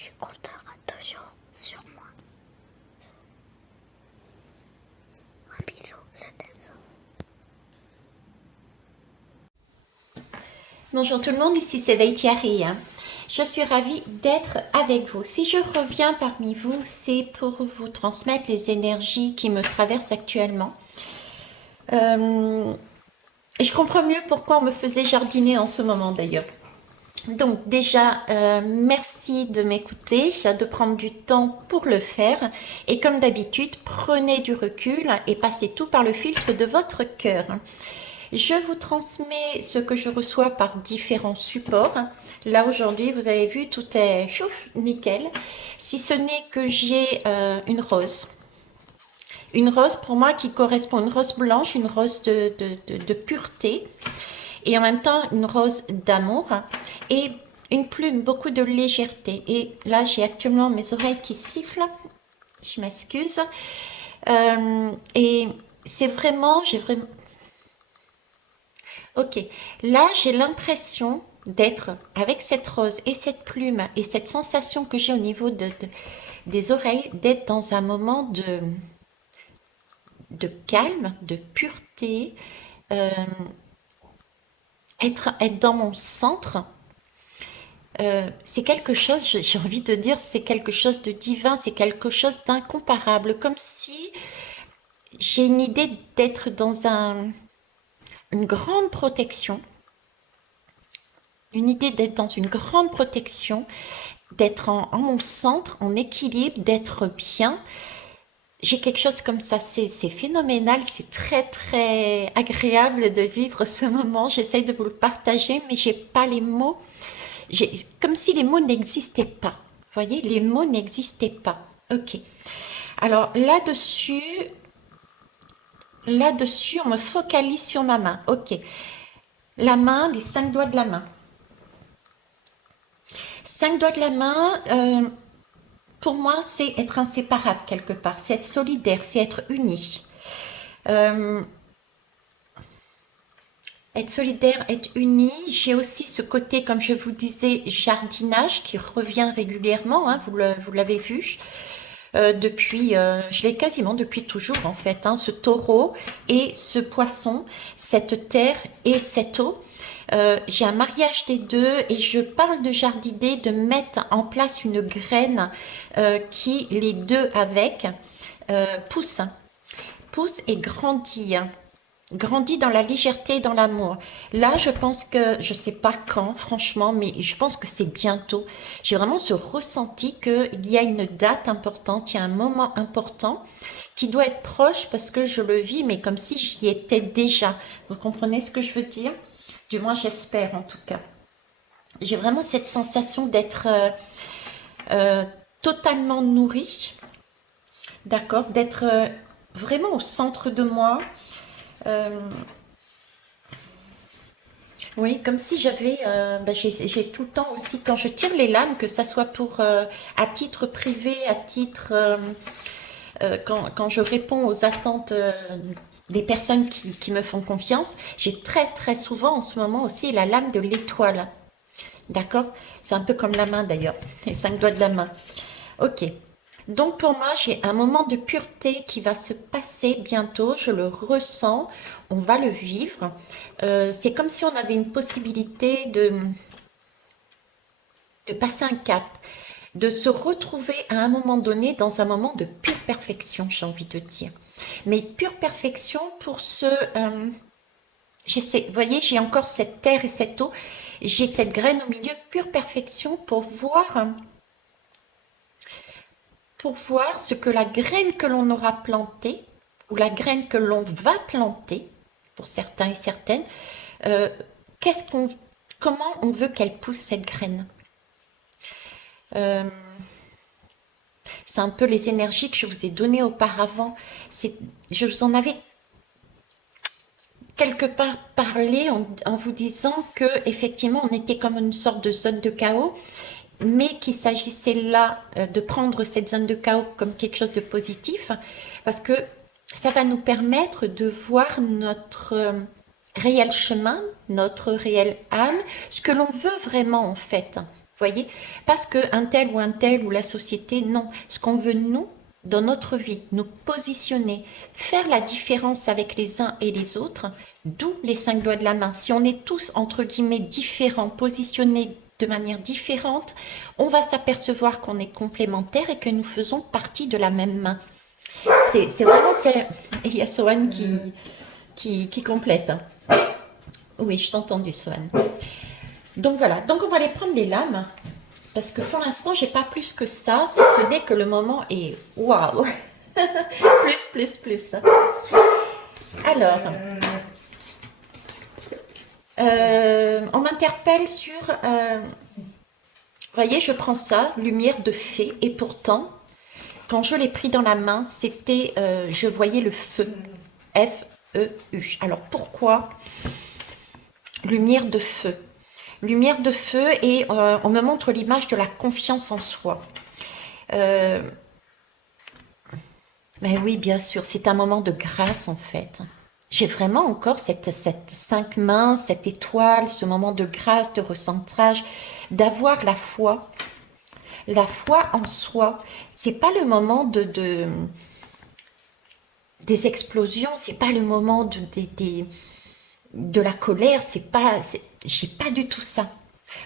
Je compterai toujours sur moi. Un bisou, c'était ça. Bonjour tout le monde, ici c'est Veitiari. Je suis ravie d'être avec vous. Si je reviens parmi vous, c'est pour vous transmettre les énergies qui me traversent actuellement. Je comprends mieux pourquoi on me faisait jardiner en ce moment d'ailleurs. Donc déjà, merci de m'écouter, de prendre du temps pour le faire. Et comme d'habitude, prenez du recul et passez tout par le filtre de votre cœur. Je vous transmets ce que je reçois par différents supports. Là aujourd'hui, vous avez vu, tout est chouf, nickel. Si ce n'est que j'ai une rose. Une rose pour moi qui correspond, une rose blanche, une rose de pureté. Et en même temps, une rose d'amour. Et une plume, beaucoup de légèreté. Et là, j'ai actuellement mes oreilles qui sifflent. Je m'excuse. Et c'est vraiment, j'ai vraiment... Ok, là j'ai l'impression d'être avec cette rose et cette plume et cette sensation que j'ai au niveau des oreilles, d'être dans un moment de calme, de pureté, euh, être dans mon centre. C'est quelque chose, j'ai envie de dire, c'est quelque chose de divin, c'est quelque chose d'incomparable, comme si j'ai une idée d'être dans une grande protection, une idée d'être dans une grande protection, d'être en mon centre, en équilibre, d'être bien. J'ai quelque chose comme ça, c'est phénoménal, c'est très très agréable de vivre ce moment. J'essaye de vous le partager, mais j'ai pas les mots. Comme si les mots n'existaient pas. Vous voyez, les mots n'existaient pas. Ok. Alors là-dessus, on me focalise sur ma main. Ok. La main, les 5 doigts de la main. 5 doigts de la main, pour moi, c'est être inséparable quelque part, c'est être solidaire, c'est être uni. Euh, Être solidaire, être uni. J'ai aussi ce côté, comme je vous disais, jardinage qui revient régulièrement, hein, vous l'avez vu. Je l'ai quasiment depuis toujours en fait, hein, ce taureau et ce poisson, cette terre et cette eau. J'ai un mariage des deux et je parle de jardiner, de mettre en place une graine qui, les deux avec, pousse, pousse et grandit. Grandit dans la légèreté et dans l'amour. Là, je pense que, je sais pas quand, franchement, mais je pense que c'est bientôt. J'ai vraiment ce ressenti qu'il y a une date importante, il y a un moment important qui doit être proche parce que je le vis, mais comme si j'y étais déjà. Vous comprenez ce que je veux dire? Du moins, j'espère en tout cas. J'ai vraiment cette sensation d'être euh, totalement nourrie, d'accord, d'être vraiment au centre de moi. Euh, Oui, comme si j'avais, j'ai tout le temps aussi, quand je tire les lames, que ça soit pour, à titre privé, à titre, quand je réponds aux attentes des personnes qui me font confiance, j'ai très très souvent en ce moment aussi la lame de l'étoile. D'accord? C'est un peu comme la main d'ailleurs, les 5 doigts de la main. Ok. Donc pour moi, j'ai un moment de pureté qui va se passer bientôt, je le ressens, on va le vivre. C'est comme si on avait une possibilité de passer un cap, de se retrouver à un moment donné dans un moment de pure perfection, j'ai envie de dire. Mais pure perfection pour ce... vous voyez, j'ai encore cette terre et cette eau, j'ai cette graine au milieu, pure perfection pour voir ce que la graine que l'on aura plantée, ou la graine que l'on va planter, pour certains et certaines, euh, qu'est-ce qu'on, comment on veut qu'elle pousse cette graine. Euh, c'est un peu les énergies que je vous ai données auparavant. Je vous en avais quelque part parlé en vous disant que effectivement on était comme une sorte de zone de chaos, mais qu'il s'agissait là de prendre cette zone de chaos comme quelque chose de positif, parce que ça va nous permettre de voir notre réel chemin, notre réelle âme, ce que l'on veut vraiment en fait. Voyez? Parce qu'un tel ou la société, non. Ce qu'on veut, nous, dans notre vie, nous positionner, faire la différence avec les uns et les autres, d'où les 5 doigts de la main. Si on est tous, entre guillemets, différents, positionnés de manière différente, on va s'apercevoir qu'on est complémentaires et que nous faisons partie de la même main. C'est vraiment... Il y a Sohan qui complète. Oui, je t'ai entendu, Sohan. Donc voilà, donc on va aller prendre les lames. Parce que pour l'instant, j'ai pas plus que ça, si ce n'est que le moment est waouh. plus. Alors, on m'interpelle sur, voyez, je prends ça, lumière de fée, et pourtant, quand je l'ai pris dans la main, c'était, je voyais le feu, F-E-U. Alors pourquoi lumière de feu? Lumière de feu et on me montre l'image de la confiance en soi. Mais oui, bien sûr, c'est un moment de grâce en fait. J'ai vraiment encore cette 5 mains, cette étoile, ce moment de grâce, de recentrage, d'avoir la foi en soi. C'est pas le moment des explosions, c'est pas le moment de la colère, j'ai pas du tout ça.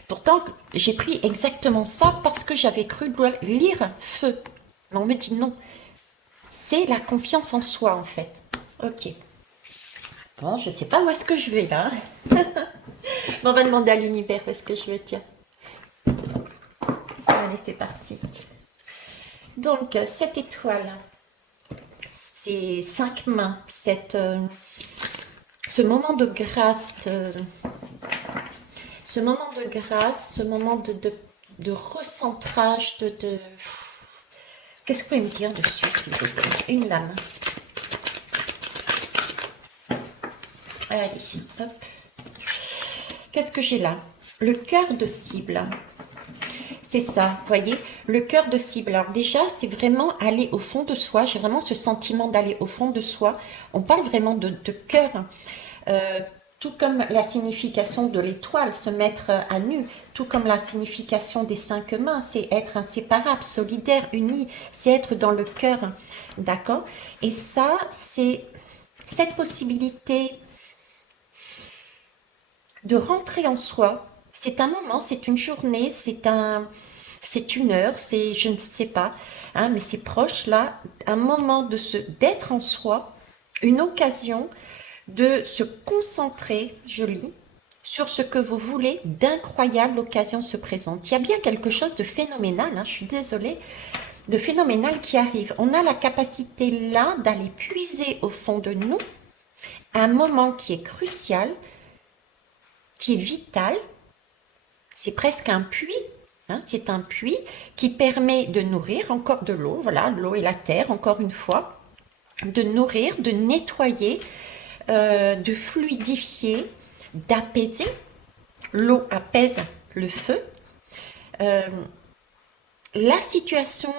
Pourtant, j'ai pris exactement ça parce que j'avais cru lire feu. Mais on me dit non. C'est la confiance en soi, en fait. Ok. Bon, je sais pas où est-ce que je vais, là. Bon, on va demander à l'univers où est-ce que je vais, tiens. Allez, c'est parti. Donc, cette étoile, c'est 5 mains, ce moment de grâce, ce moment de recentrage, Qu'est-ce que vous pouvez me dire dessus, s'il vous plaît? Une lame. Allez, hop. Qu'est-ce que j'ai là? Le cœur de cible. C'est ça, vous voyez, le cœur de cible. Alors déjà, c'est vraiment aller au fond de soi. J'ai vraiment ce sentiment d'aller au fond de soi. On parle vraiment de cœur. Tout comme la signification de l'étoile, se mettre à nu, tout comme la signification des 5 mains, c'est être inséparable, solidaire, uni, c'est être dans le cœur, d'accord? Et ça, c'est cette possibilité de rentrer en soi. C'est un moment, c'est une journée, c'est une heure, c'est, je ne sais pas, hein, mais c'est proche là, un moment d'être en soi, une occasion de se concentrer, je lis, sur ce que vous voulez, d'incroyables occasions se présentent. Il y a bien quelque chose de phénoménal, hein, je suis désolée, de phénoménal qui arrive. On a la capacité là d'aller puiser au fond de nous un moment qui est crucial, qui est vital, c'est presque un puits, hein, c'est un puits qui permet de nourrir encore de l'eau, voilà, l'eau et la terre, encore une fois, de nourrir, de nettoyer, de fluidifier, d'apaiser. L'eau apaise le feu. La situation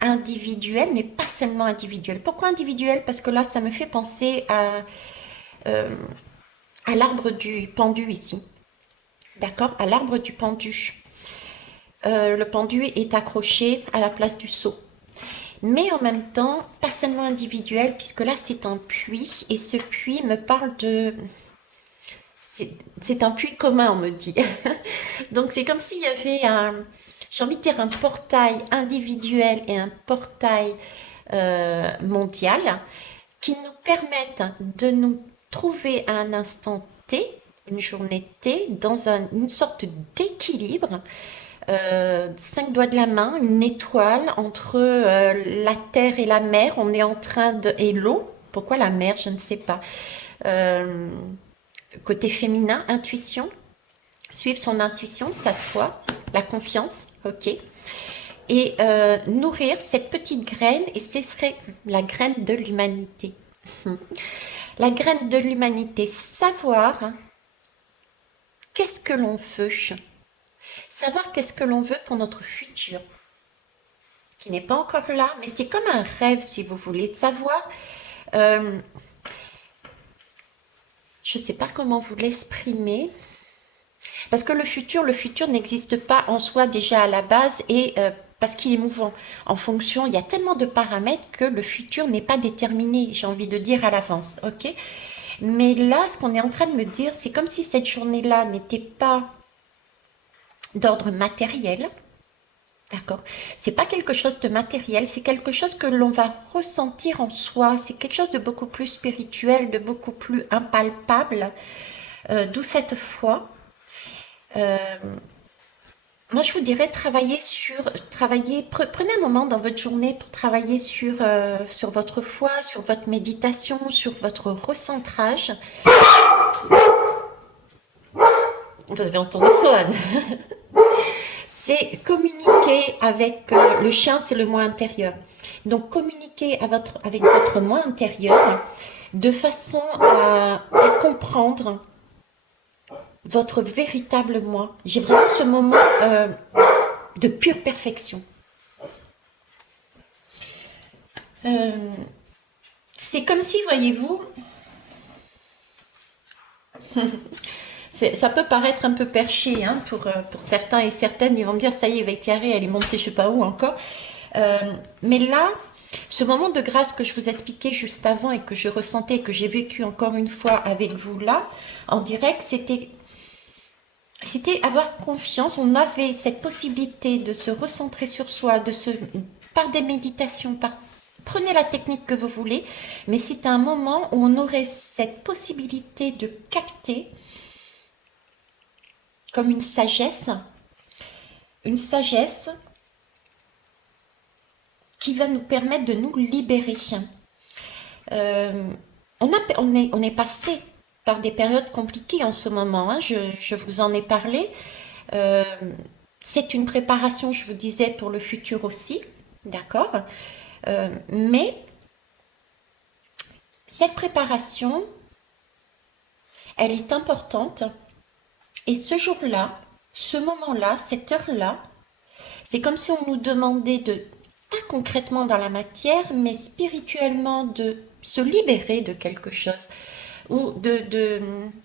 individuelle, mais pas seulement individuelle. Pourquoi individuelle? Parce que là, ça me fait penser à l'arbre du pendu ici. D'accord? À l'arbre du pendu. Le pendu est accroché à la place du seau. Mais en même temps, pas seulement individuel, puisque là, c'est un puits. Et ce puits me parle de... C'est un puits commun, on me dit. Donc, c'est comme s'il y avait j'ai envie de dire un portail individuel et un portail mondial qui nous permettent de nous trouver à un instant T, une journée T, dans une sorte d'équilibre. 5 doigts de la main, une étoile entre la terre et la mer. On est en train de... Et l'eau, pourquoi la mer, je ne sais pas. Côté féminin, intuition, suivre son intuition, sa foi, la confiance, ok. Et nourrir cette petite graine, et ce serait la graine de l'humanité. La graine de l'humanité, savoir qu'est-ce que l'on veut. Savoir qu'est-ce que l'on veut pour notre futur, qui n'est pas encore là, mais c'est comme un rêve, si vous voulez, de savoir, je ne sais pas comment vous l'exprimer, Parce que le futur n'existe pas en soi déjà à la base et parce qu'il est mouvant. En fonction, il y a tellement de paramètres que le futur n'est pas déterminé, j'ai envie de dire à l'avance, ok? Mais là, ce qu'on est en train de me dire, c'est comme si cette journée-là n'était pas d'ordre matériel, d'accord? C'est pas quelque chose de matériel, c'est quelque chose que l'on va ressentir en soi, c'est quelque chose de beaucoup plus spirituel, de beaucoup plus impalpable, d'où cette foi. Moi, je vous dirais prenez un moment dans votre journée pour travailler sur votre foi, sur votre méditation, sur votre recentrage. Vous avez entendu Sohan. C'est communiquer avec le chien, c'est le moi intérieur. Donc, communiquer avec votre moi intérieur de façon à comprendre votre véritable moi. J'ai vraiment ce moment de pure perfection. C'est comme si, voyez-vous, ça peut paraître un peu perché hein, pour certains et certaines. Ils vont me dire, ça y est, avec Thierry, elle est montée je sais pas où encore. Mais là, ce moment de grâce que je vous expliquais juste avant et que je ressentais, que j'ai vécu encore une fois avec vous là, en direct, c'était avoir confiance. On avait cette possibilité de se recentrer sur soi, par des méditations, prenez la technique que vous voulez, mais c'était un moment où on aurait cette possibilité de capter comme une sagesse qui va nous permettre de nous libérer. On est passé par des périodes compliquées en ce moment, hein, je vous en ai parlé. C'est une préparation, je vous disais, pour le futur aussi, d'accord? Mais cette préparation, elle est importante. Et ce jour-là, ce moment-là, cette heure-là, c'est comme si on nous demandait pas concrètement dans la matière, mais spirituellement de se libérer de quelque chose. Ou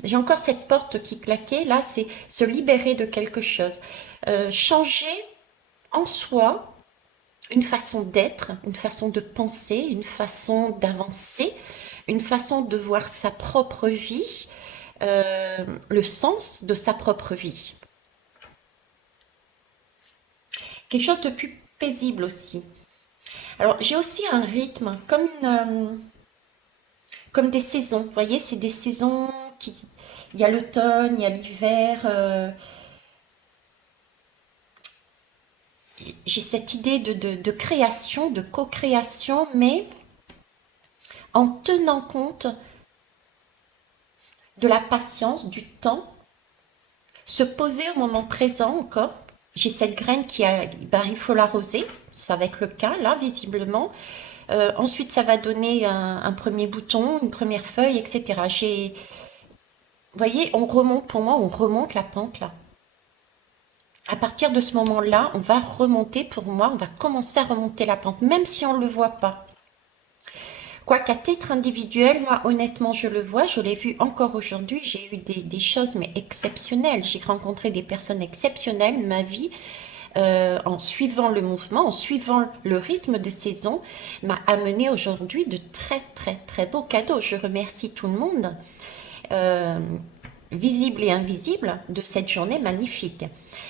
j'ai encore cette porte qui claquait, là, c'est se libérer de quelque chose. Changer en soi une façon d'être, une façon de penser, une façon d'avancer, une façon de voir sa propre vie, le sens de sa propre vie. Quelque chose de plus paisible aussi. Alors, j'ai aussi un rythme, comme des saisons. Vous voyez, c'est des saisons il y a l'automne, il y a l'hiver. J'ai cette idée de création, de co-création, mais en tenant compte de la patience, du temps, se poser au moment présent encore. J'ai cette graine il faut l'arroser, ça va être le cas là, visiblement. Ensuite, ça va donner un premier bouton, une première feuille, etc. Vous voyez, pour moi, on remonte la pente là. À partir de ce moment-là, on va remonter, pour moi, on va commencer à remonter la pente, même si on ne le voit pas. Quoiqu'à titre individuel, moi, honnêtement, je le vois, je l'ai vu encore aujourd'hui, j'ai eu des choses, mais exceptionnelles. J'ai rencontré des personnes exceptionnelles, ma vie, en suivant le mouvement, en suivant le rythme de saison, m'a amené aujourd'hui de très, très, très beaux cadeaux. Je remercie tout le monde, visible et invisible, de cette journée magnifique.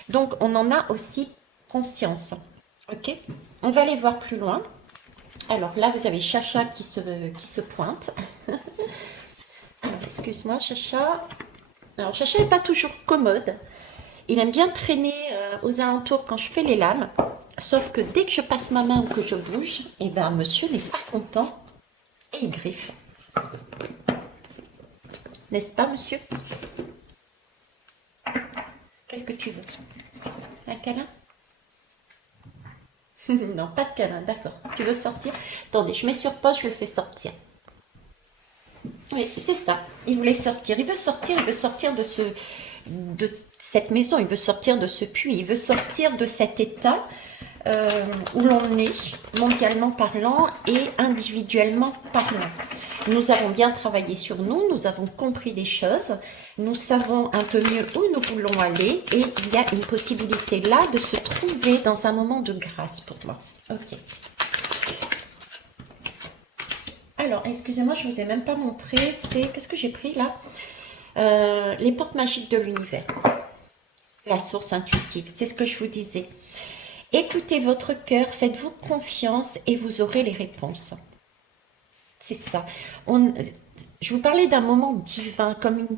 Donc, on en a aussi conscience. Ok? On va aller voir plus loin. Alors là, vous avez Chacha qui se pointe. Excuse-moi, Chacha. Alors, Chacha n'est pas toujours commode. Il aime bien traîner aux alentours quand je fais les lames. Sauf que dès que je passe ma main ou que je bouge, eh ben, monsieur n'est pas content et il griffe. N'est-ce pas, monsieur? Qu'est-ce que tu veux? Un câlin? Non, pas de câlin, d'accord. Tu veux sortir? Attendez, je mets sur pause, je le fais sortir. Oui, c'est ça. Il voulait sortir. Il veut sortir de cette maison, il veut sortir de ce puits, il veut sortir de cet état où l'on est, mondialement parlant et individuellement parlant. Nous avons bien travaillé sur nous, nous avons compris des choses, nous savons un peu mieux où nous voulons aller et il y a une possibilité là de se trouver dans un moment de grâce pour moi. Ok. Alors, excusez-moi, je ne vous ai même pas montré, c'est... Qu'est-ce que j'ai pris là? Les portes magiques de l'univers. La source intuitive, c'est ce que je vous disais. Écoutez votre cœur, faites-vous confiance et vous aurez les réponses. C'est ça. Je vous parlais d'un moment divin, comme une...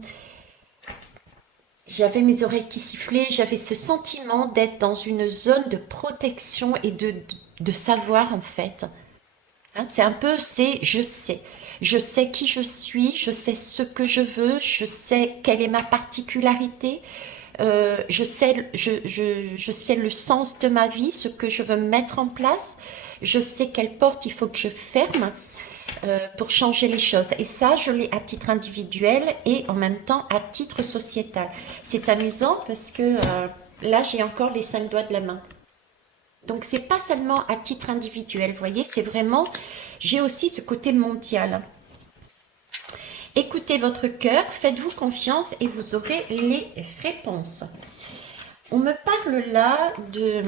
J'avais mes oreilles qui sifflaient, j'avais ce sentiment d'être dans une zone de protection et de savoir en fait. Hein, c'est un peu, c'est je sais. Je sais qui je suis, je sais ce que je veux, je sais quelle est ma particularité, je sais le sens de ma vie, ce que je veux mettre en place, je sais quelle porte il faut que je ferme pour changer les choses. Et ça, je l'ai à titre individuel et en même temps à titre sociétal. C'est amusant parce que là, j'ai encore les 5 doigts de la main. Donc, c'est pas seulement à titre individuel, vous voyez, c'est vraiment, j'ai aussi ce côté mondial. Écoutez votre cœur, faites-vous confiance et vous aurez les réponses. On me parle là de...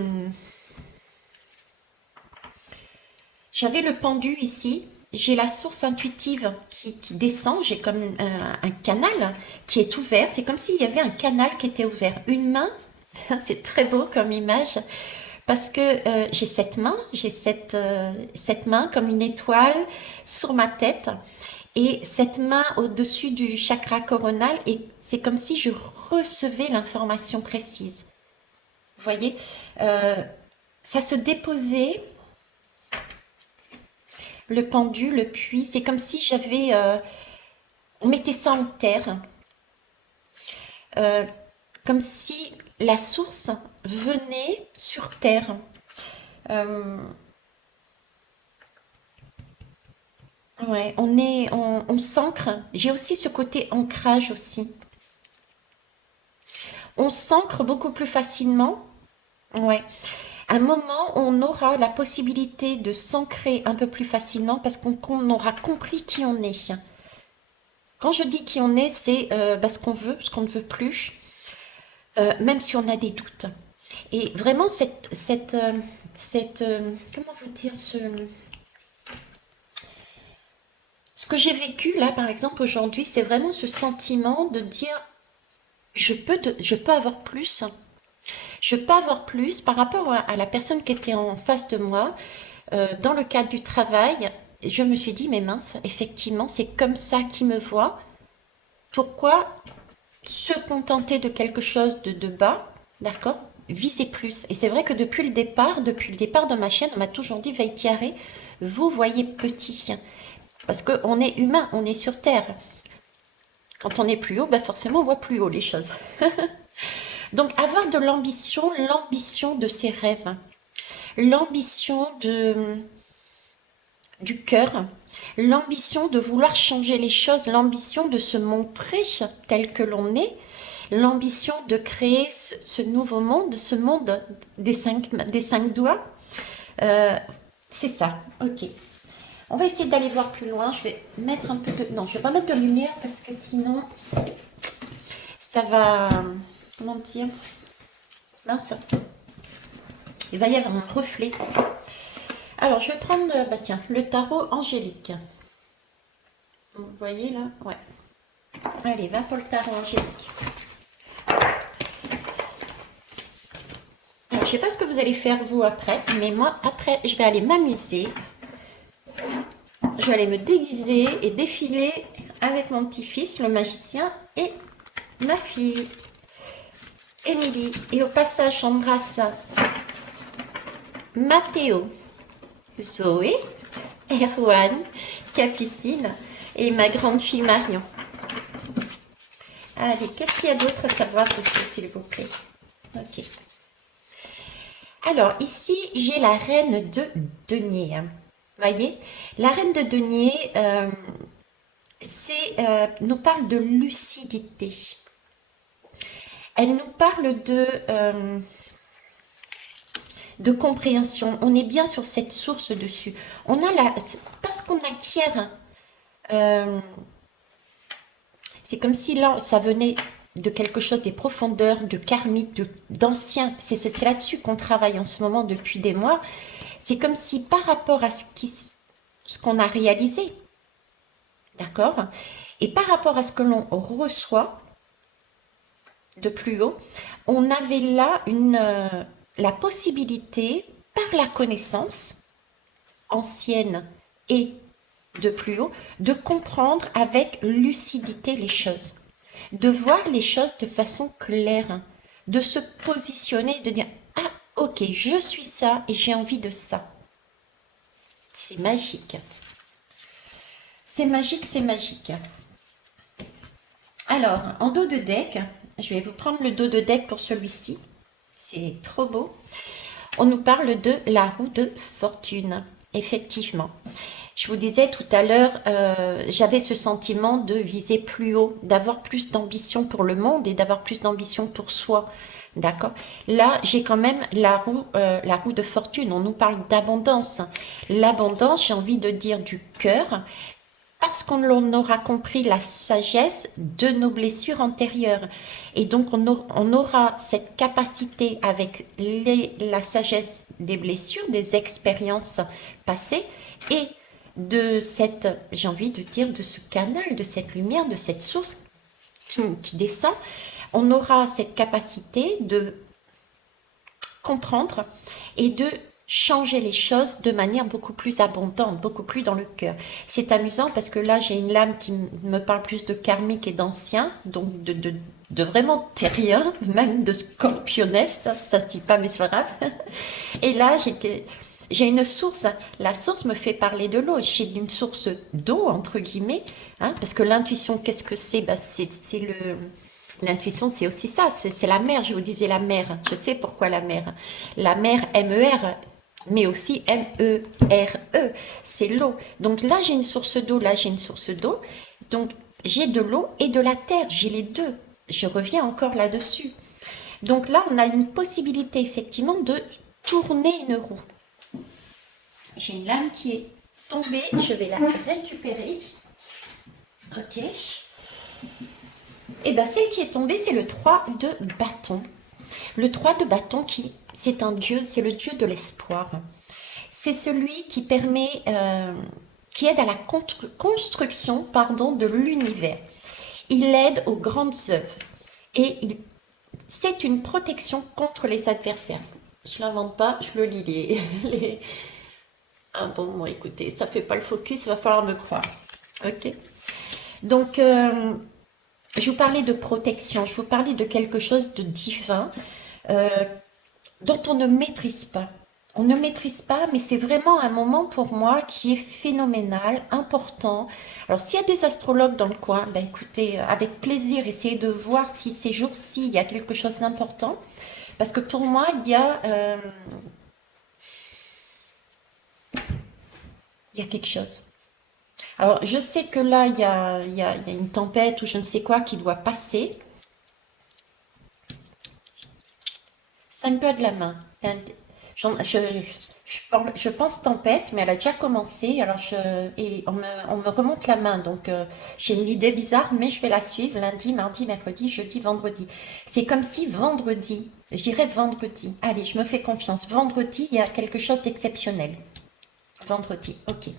J'avais le pendu ici, j'ai la source intuitive qui descend, j'ai comme un canal qui est ouvert, c'est comme s'il y avait un canal qui était ouvert. Une main, c'est très beau comme image, parce que j'ai cette main, cette main comme une étoile sur ma tête, et cette main au-dessus du chakra coronal, et c'est comme si je recevais l'information précise. Vous voyez, ça se déposait, le pendu, le puits, c'est comme si j'avais... on mettait ça en terre, comme si la source venait sur terre. Ouais, on s'ancre. J'ai aussi ce côté ancrage aussi. On s'ancre beaucoup plus facilement. Ouais. À un moment, on aura la possibilité de s'ancrer un peu plus facilement parce qu'on aura compris qui on est. Quand je dis qui on est, c'est ce qu'on veut, ce qu'on ne veut plus, même si on a des doutes. Et vraiment, comment vous dire, ce que j'ai vécu là, par exemple, aujourd'hui, c'est vraiment ce sentiment de dire, je peux avoir plus. Je peux avoir plus par rapport à la personne qui était en face de moi, dans le cadre du travail. Je me suis dit, mais mince, effectivement, c'est comme ça qu'il me voit. Pourquoi se contenter de quelque chose de bas, d'accord? Viser plus. Et c'est vrai que depuis le départ de ma chaîne, on m'a toujours dit, Veitiaré, vous voyez petit. Parce qu'on est humain, on est sur Terre. Quand on est plus haut, forcément on voit plus haut les choses. Donc avoir de l'ambition, l'ambition de ses rêves, l'ambition du cœur, l'ambition de vouloir changer les choses, l'ambition de se montrer tel que l'on est, l'ambition de créer ce nouveau monde, ce monde des cinq doigts. C'est ça, ok. On va essayer d'aller voir plus loin. Je vais mettre un peu de... Non, je ne vais pas mettre de lumière parce que sinon, ça va... Comment dire? Mince. Il va y avoir un reflet. Alors, je vais prendre, tiens, le tarot angélique. Vous voyez là? Ouais. Allez, va pour le tarot angélique. Alors, je ne sais pas ce que vous allez faire vous après, mais moi, après, je vais aller m'amuser. Je vais aller me déguiser et défiler avec mon petit-fils, le magicien, et ma fille, Émilie. Et au passage, j'embrasse Mathéo, Zoé, Erwan, Capucine et ma grande fille Marion. Allez, qu'est-ce qu'il y a d'autre à savoir dessus, s'il vous plaît? Ok. Alors, ici, j'ai la reine de denier. Voyez, la reine de denier, nous parle de lucidité. Elle nous parle de compréhension. On est bien sur cette source dessus. Parce qu'on acquiert c'est comme si là, ça venait de quelque chose des profondeurs, de karmique, d'ancien. C'est là-dessus qu'on travaille en ce moment depuis des mois. C'est comme si par rapport à ce qu'on a réalisé, d'accord, et par rapport à ce que l'on reçoit de plus haut, on avait là la possibilité, par la connaissance ancienne et de plus haut, de comprendre avec lucidité les choses, de voir les choses de façon claire, de se positionner, de dire ah ok, je suis ça et j'ai envie de ça. C'est magique. C'est magique, c'est magique. Alors, en dos de deck, je vais vous prendre le dos de deck pour celui-ci. C'est trop beau. On nous parle de la roue de fortune, effectivement. Je vous disais tout à l'heure, j'avais ce sentiment de viser plus haut, d'avoir plus d'ambition pour le monde et d'avoir plus d'ambition pour soi. D'accord? Là, j'ai quand même la roue de fortune. On nous parle d'abondance. L'abondance, j'ai envie de dire du cœur, parce qu'on aura compris la sagesse de nos blessures antérieures. Et donc, on aura cette capacité avec la sagesse des blessures, des expériences passées et de cette, j'ai envie de dire, de ce canal, de cette lumière, de cette source qui descend. On aura cette capacité de comprendre et de changer les choses de manière beaucoup plus abondante, beaucoup plus dans le cœur. C'est amusant parce que là, j'ai une lame qui me parle plus de karmique et d'ancien, donc de vraiment terrien, même de scorpioneste, ça se dit pas, mais c'est pas grave. Et là, j'ai une source, la source me fait parler de l'eau, j'ai une source d'eau, entre guillemets, hein, parce que l'intuition, qu'est-ce que c'est? Ben, l'intuition, c'est aussi ça, c'est la mer, je vous disais la mer, je sais pourquoi la mer. La mer, M-E-R, mais aussi M-E-R-E, c'est l'eau. Donc là, j'ai une source d'eau, là, j'ai une source d'eau. Donc, j'ai de l'eau et de la terre, j'ai les deux. Je reviens encore là-dessus. Donc là, on a une possibilité, effectivement, de tourner une roue. J'ai une lame qui est tombée, je vais la récupérer. Ok. Et bien, celle qui est tombée, c'est le 3 de bâton. Le 3 de bâton, c'est un dieu, c'est le dieu de l'espoir. C'est celui qui permet, qui aide à la construction, de l'univers. Il aide aux grandes œuvres et c'est une protection contre les adversaires. Je ne l'invente pas, je le lis. Ah bon, écoutez, ça ne fait pas le focus, il va falloir me croire. Ok. Donc, je vous parlais de protection, je vous parlais de quelque chose de divin dont on ne maîtrise pas. On ne maîtrise pas, mais c'est vraiment un moment pour moi qui est phénoménal, important. Alors, s'il y a des astrologues dans le coin, ben écoutez, avec plaisir, essayez de voir si ces jours-ci, il y a quelque chose d'important. Parce que pour moi, il y a quelque chose. Alors, je sais que là, il y a une tempête ou je ne sais quoi qui doit passer. 5 doigts de la main. Je pense tempête, mais elle a déjà commencé. Alors et on me remonte la main. Donc, j'ai une idée bizarre, mais je vais la suivre lundi, mardi, mercredi, jeudi, vendredi. C'est comme si vendredi, je dirais vendredi. Allez, je me fais confiance. Vendredi, il y a quelque chose d'exceptionnel. Vendredi, ok.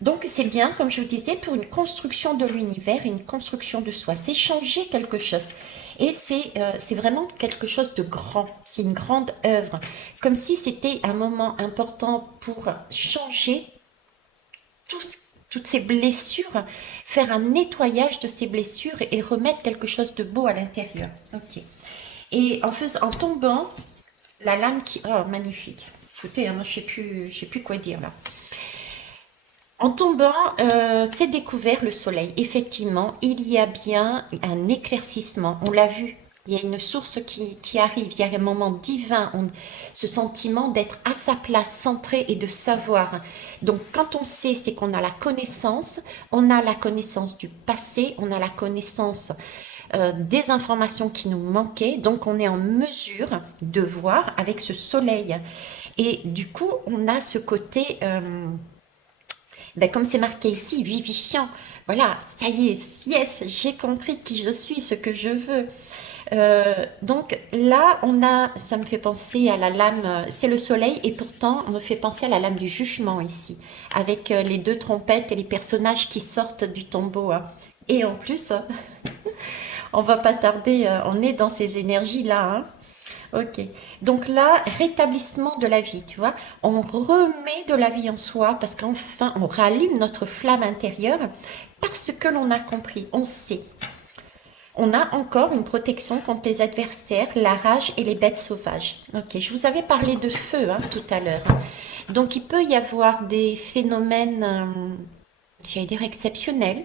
Donc c'est bien, comme je vous disais, pour une construction de l'univers et une construction de soi. C'est changer quelque chose. Et c'est vraiment quelque chose de grand. C'est une grande œuvre. Comme si c'était un moment important pour changer toutes ces blessures, faire un nettoyage de ces blessures et remettre quelque chose de beau à l'intérieur. Ok. Et en tombant, la lame qui... Oh, magnifique. Écoutez, moi je sais plus quoi dire là. En tombant, c'est découvert le soleil. Effectivement, il y a bien un éclaircissement. On l'a vu. Il y a une source qui arrive. Il y a un moment divin. Ce sentiment d'être à sa place, centré et de savoir. Donc, quand on sait, c'est qu'on a la connaissance. On a la connaissance du passé. On a la connaissance des informations qui nous manquaient. Donc, on est en mesure de voir avec ce soleil. Et du coup, on a ce côté... Ben, comme c'est marqué ici, vivifiant. Voilà, ça y est, yes, j'ai compris qui je suis, ce que je veux. Donc là, ça me fait penser à la lame, c'est le soleil, et pourtant, on me fait penser à la lame du jugement ici, avec les deux trompettes et les personnages qui sortent du tombeau, hein. Et en plus, on va pas tarder, on est dans ces énergies-là, hein. Ok. Donc là, rétablissement de la vie, tu vois. On remet de la vie en soi parce qu'enfin, on rallume notre flamme intérieure parce que l'on a compris, on sait. On a encore une protection contre les adversaires, la rage et les bêtes sauvages. Ok, je vous avais parlé de feu hein, tout à l'heure. Donc il peut y avoir des phénomènes, j'allais dire exceptionnels,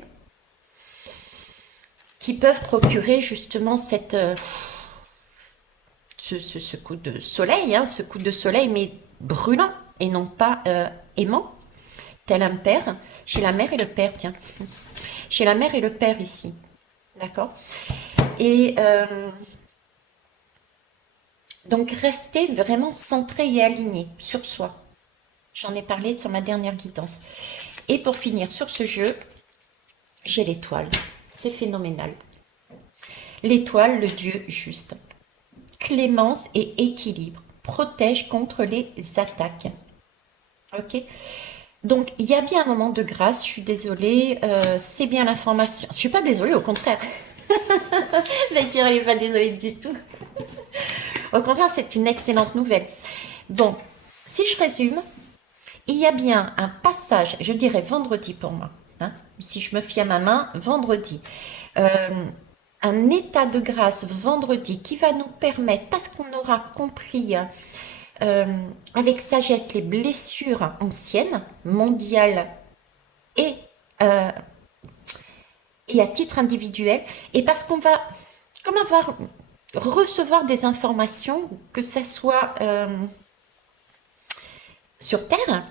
qui peuvent procurer justement ce coup de soleil, hein, ce coup de soleil, mais brûlant et non pas aimant, tel un père. Chez la mère et le père, tiens. Chez la mère et le père ici. D'accord. Et donc rester vraiment centré et aligné sur soi. J'en ai parlé sur ma dernière guidance. Et pour finir sur ce jeu, j'ai l'étoile. C'est phénoménal. L'étoile, le Dieu juste. Clémence et équilibre. Protège contre les attaques. Ok. Donc il y a bien un moment de grâce. Je suis désolée. C'est bien l'information. Je suis pas désolée, au contraire. La dire, elle n'est pas désolée du tout. Au contraire, c'est une excellente nouvelle. Donc, si je résume, il y a bien un passage, je dirais vendredi pour moi, hein, si je me fie à ma main, vendredi. Un état de grâce vendredi qui va nous permettre, parce qu'on aura compris avec sagesse les blessures anciennes, mondiales et, euh, et à titre individuel, et parce qu'on va comme avoir recevoir des informations, que ça soit sur Terre,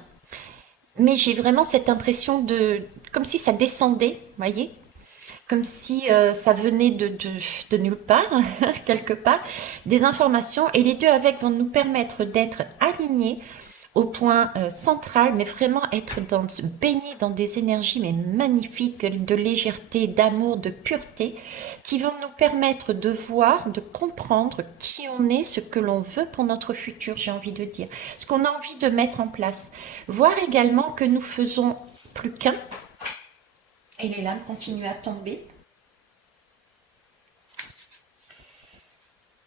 mais j'ai vraiment cette impression de comme si ça descendait, voyez, comme si ça venait de nulle part, quelque part, des informations, et les deux avec vont nous permettre d'être alignés au point central, mais vraiment être baigné dans des énergies mais magnifiques, de légèreté, d'amour, de pureté, qui vont nous permettre de voir, de comprendre qui on est, ce que l'on veut pour notre futur, j'ai envie de dire, ce qu'on a envie de mettre en place. Voir également que nous faisons plus qu'un, et les lames continuent à tomber,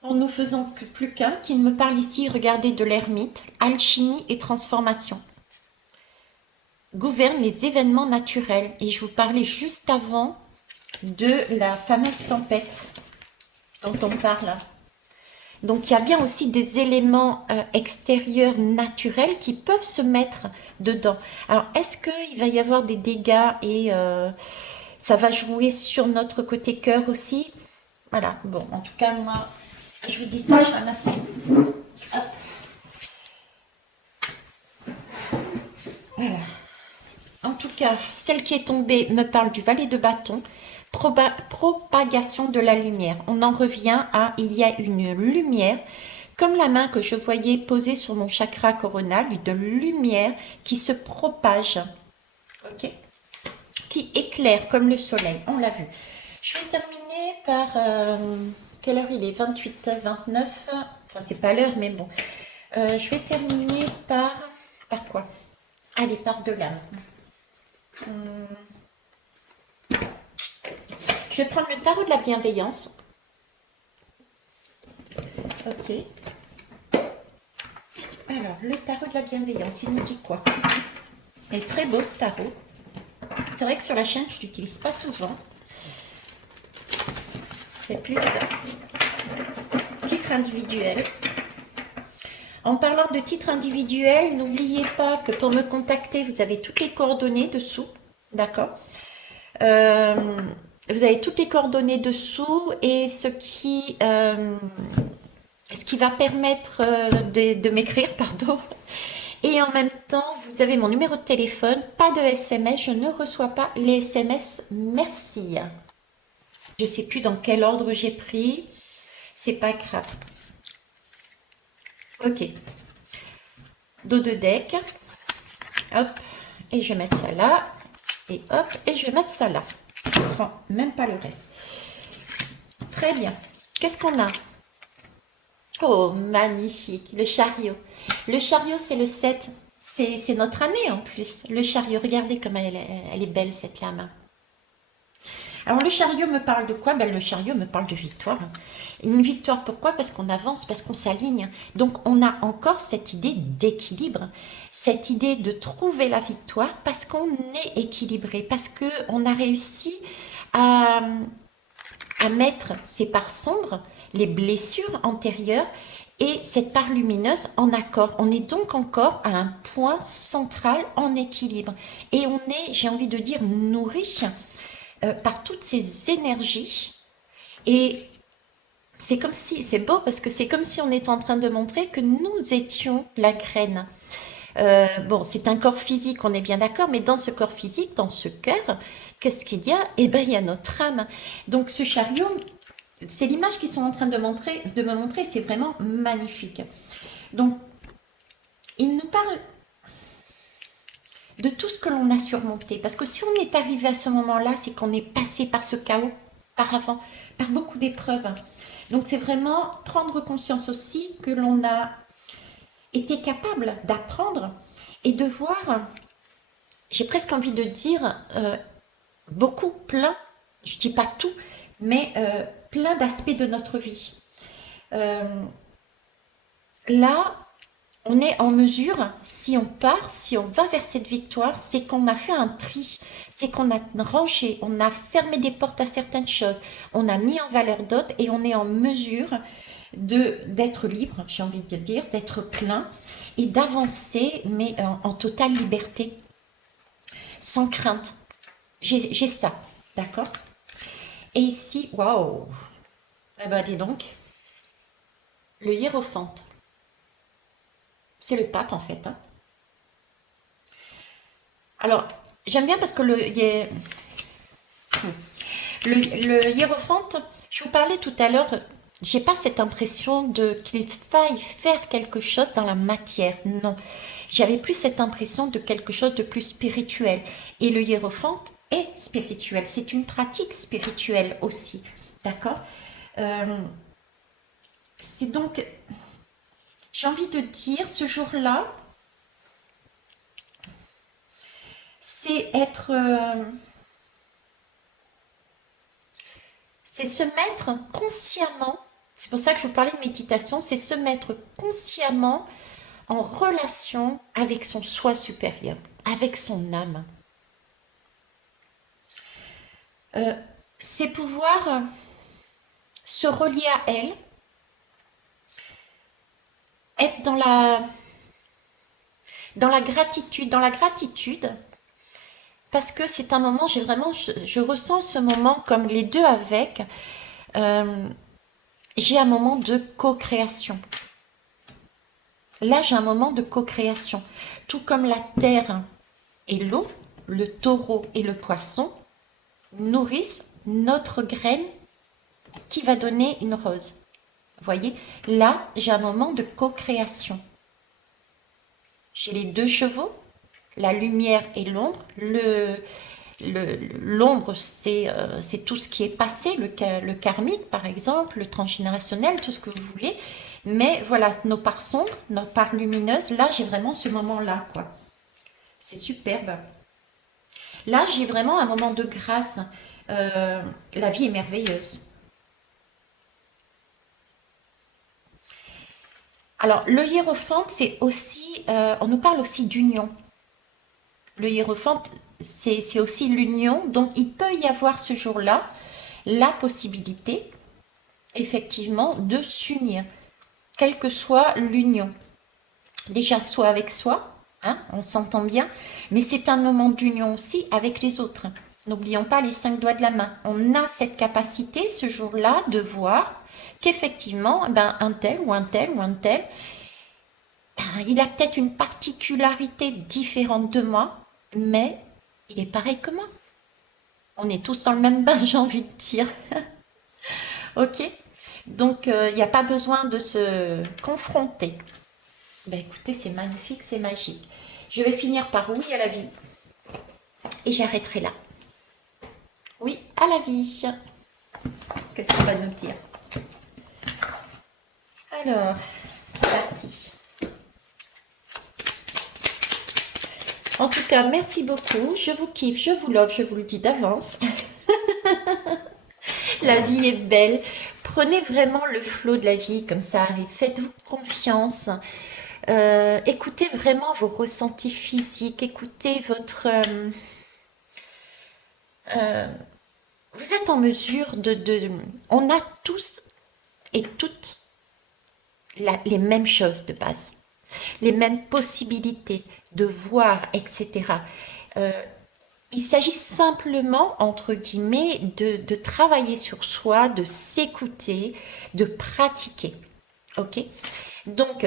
en ne faisant que plus qu'un, qu'il me parle ici, regardez, de l'ermite, alchimie et transformation. Gouverne les événements naturels. Et je vous parlais juste avant de la fameuse tempête dont on parle. Donc il y a bien aussi des éléments extérieurs naturels qui peuvent se mettre dedans. Alors est-ce qu'il va y avoir des dégâts et ça va jouer sur notre côté cœur aussi? Voilà, bon, en tout cas, moi, je vous dis ça, je ramasse. Hop. Voilà. En tout cas, celle qui est tombée me parle du valet de bâton, propagation de la lumière. On en revient à, il y a une lumière, comme la main que je voyais posée sur mon chakra coronal, de lumière qui se propage, ok, qui éclaire comme le soleil, on l'a vu. Je vais terminer par, quelle heure il est? 28, 29, enfin c'est pas l'heure, mais bon. Je vais terminer par quoi? Allez, par de l'âme. Je vais prendre le tarot de la bienveillance. Ok. Alors, le tarot de la bienveillance, il nous dit quoi? Il est très beau ce tarot. C'est vrai que sur la chaîne, je ne l'utilise pas souvent. C'est plus titre individuel. En parlant de titre individuel, n'oubliez pas que pour me contacter, vous avez toutes les coordonnées dessous. D'accord? Vous avez toutes les coordonnées dessous et ce qui va permettre de m'écrire, pardon. Et en même temps, vous avez mon numéro de téléphone, pas de SMS, je ne reçois pas les SMS, merci. Je ne sais plus dans quel ordre j'ai pris, c'est pas grave. Ok. Dos de deck, hop, et je vais mettre ça là, et hop, et je vais mettre ça là. Je ne prends même pas le reste. Très bien. Qu'est-ce qu'on a? Oh, magnifique, le chariot. Le chariot, c'est le 7. C'est notre année en plus. Le chariot, regardez comme elle est belle cette lame. Alors le chariot me parle de quoi? Ben, le chariot me parle de victoire. Une victoire, pourquoi? Parce qu'on avance, parce qu'on s'aligne. Donc on a encore cette idée d'équilibre, cette idée de trouver la victoire parce qu'on est équilibré, parce qu'on a réussi à, à mettre ces parts sombres, les blessures antérieures et cette part lumineuse en accord. On est donc encore à un point central en équilibre. Et on est, j'ai envie de dire, nourri par toutes ces énergies. Et c'est comme si, c'est beau parce que c'est comme si on était en train de montrer que nous étions la graine. Bon, c'est un corps physique, on est bien d'accord, mais dans ce corps physique, dans ce cœur, qu'est-ce qu'il y a? Eh bien, il y a notre âme. Donc ce chariot, c'est l'image qu'ils sont en train de me montrer, c'est vraiment magnifique. Donc, il nous parle de tout ce que l'on a surmonté. Parce que si on est arrivé à ce moment-là, c'est qu'on est passé par ce chaos, par avant, par beaucoup d'épreuves. Donc c'est vraiment prendre conscience aussi que l'on a été capable d'apprendre et de voir, j'ai presque envie de dire, beaucoup, plein, je dis pas tout, mais plein d'aspects de notre vie. Là, on est en mesure, si on part, si on va vers cette victoire, c'est qu'on a fait un tri, c'est qu'on a rangé, on a fermé des portes à certaines choses, on a mis en valeur d'autres et on est en mesure d'être libre, j'ai envie de dire, d'être plein et d'avancer, mais en totale liberté, sans crainte. J'ai ça, d'accord? Et ici, waouh! Eh ben, dis donc, le hiérophante. C'est le pape en fait. Hein. Alors, j'aime bien parce que le hiérophante, je vous parlais tout à l'heure, j'ai pas cette impression qu'il faille faire quelque chose dans la matière. Non, j'avais plus cette impression de quelque chose de plus spirituel. Et le hiérophante est spirituel. C'est une pratique spirituelle aussi. D'accord. C'est donc, j'ai envie de dire, ce jour-là, c'est être... c'est se mettre consciemment, c'est pour ça que je vous parlais de méditation, c'est se mettre consciemment en relation avec son soi supérieur, avec son âme. C'est pouvoir se relier à elle, être dans la gratitude, parce que c'est un moment, je ressens ce moment comme les deux avec, j'ai un moment de co-création. Là, j'ai un moment de co-création. Tout comme la terre et l'eau, le taureau et le poisson nourrissent notre graine qui va donner une rose. Vous voyez, là, j'ai un moment de co-création. J'ai les deux chevaux, la lumière et l'ombre. L'ombre, c'est tout ce qui est passé, le karmique par exemple, le transgénérationnel, tout ce que vous voulez. Mais voilà, nos parts sombres, nos parts lumineuses, là j'ai vraiment ce moment-là, quoi. C'est superbe. Là j'ai vraiment un moment de grâce. La vie est merveilleuse. Alors le hiérophante, c'est aussi, on nous parle aussi d'union. Le hiérophante, c'est aussi l'union. Donc, il peut y avoir ce jour-là la possibilité, effectivement, de s'unir, quelle que soit l'union. Déjà, soit avec soi, hein, on s'entend bien, mais c'est un moment d'union aussi avec les autres. N'oublions pas les 5 doigts de la main. On a cette capacité ce jour-là de voir qu'effectivement, ben, un tel ou un tel ou un tel, ben, il a peut-être une particularité différente de moi, mais il est pareil que moi. On est tous dans le même bain, j'ai envie de dire. Ok? Donc, il n'y a pas besoin de se confronter. Ben écoutez, c'est magnifique, c'est magique. Je vais finir par oui à la vie. Et j'arrêterai là. Oui, à la vie. Qu'est-ce qu'on va nous dire? Alors, c'est parti. En tout cas, merci beaucoup. Je vous kiffe, je vous love, je vous le dis d'avance. La vie est belle. Prenez vraiment le flot de la vie comme ça arrive. Faites-vous confiance. Écoutez vraiment vos ressentis physiques. Écoutez votre... vous êtes en mesure on a tous et toutes les mêmes choses de base. Les mêmes possibilités de voir, etc. Il s'agit simplement, entre guillemets, de travailler sur soi, de s'écouter, de pratiquer. Ok? Donc,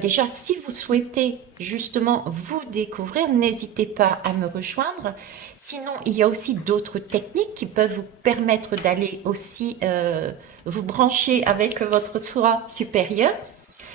déjà, si vous souhaitez justement vous découvrir, n'hésitez pas à me rejoindre. Sinon, il y a aussi d'autres techniques qui peuvent vous permettre d'aller aussi vous brancher avec votre soi supérieur.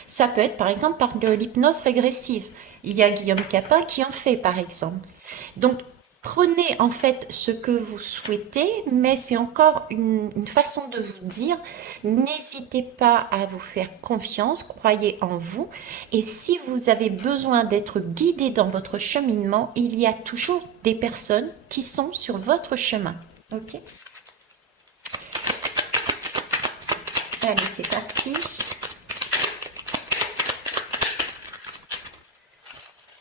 Ça peut être par exemple par de l'hypnose régressive. Il y a Guillaume Capin qui en fait par exemple. Donc prenez en fait ce que vous souhaitez, mais c'est encore une façon de vous dire, n'hésitez pas à vous faire confiance, croyez en vous. Et si vous avez besoin d'être guidé dans votre cheminement, il y a toujours des personnes qui sont sur votre chemin. Ok? Allez, c'est parti.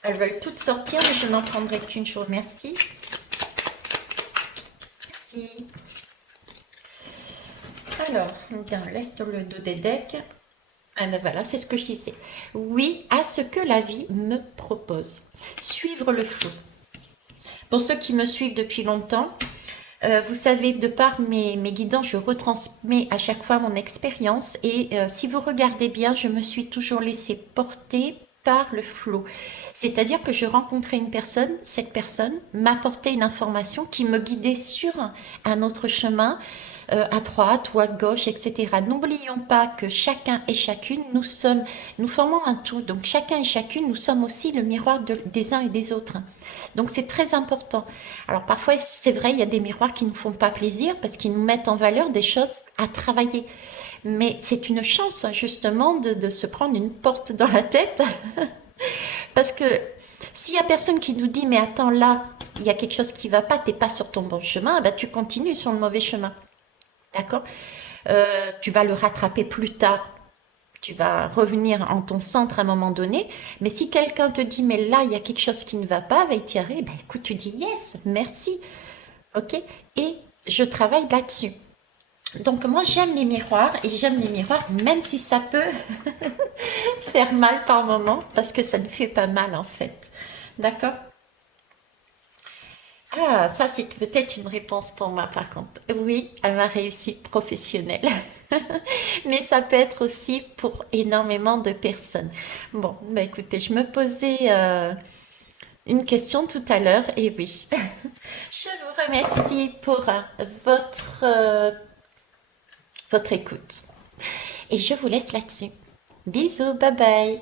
Elles veulent toutes sortir, mais je n'en prendrai qu'une, je vous remercie. Merci. Alors, bien, laisse le dos des decks. Ah ben voilà, c'est ce que je disais. Oui, à ce que la vie me propose. Suivre le flot. Pour ceux qui me suivent depuis longtemps, vous savez, de par mes guidants, je retransmets à chaque fois mon expérience. Et si vous regardez bien, je me suis toujours laissée porter par le flot. C'est-à-dire que je rencontrais une personne, cette personne m'apportait une information qui me guidait sur un autre chemin, à droite ou à gauche, etc. N'oublions pas que chacun et chacune, nous formons un tout. Donc chacun et chacune, nous sommes aussi le miroir des uns et des autres. Donc c'est très important. Alors parfois, c'est vrai, il y a des miroirs qui ne nous font pas plaisir parce qu'ils nous mettent en valeur des choses à travailler. Mais c'est une chance justement de se prendre une porte dans la tête. Parce que s'il y a personne qui nous dit mais attends là, il y a quelque chose qui va pas, t'es pas sur ton bon chemin, ben tu continues sur le mauvais chemin. D'accord? Tu vas le rattraper plus tard. Tu vas revenir en ton centre à un moment donné. Mais si quelqu'un te dit mais là, il y a quelque chose qui ne va pas, ben t'y arrives, ben écoute, tu dis yes, merci. Ok? Et je travaille là-dessus. Donc moi j'aime les miroirs et j'aime les miroirs même si ça peut faire mal par moment parce que ça ne fait pas mal en fait. D'accord? Ah, ça c'est peut-être une réponse pour moi par contre. Oui, à ma réussite professionnelle. Mais ça peut être aussi pour énormément de personnes. Bon, bah écoutez, je me posais une question tout à l'heure et oui. Je vous remercie pour votre écoute. Et je vous laisse là-dessus. Bisous, bye bye.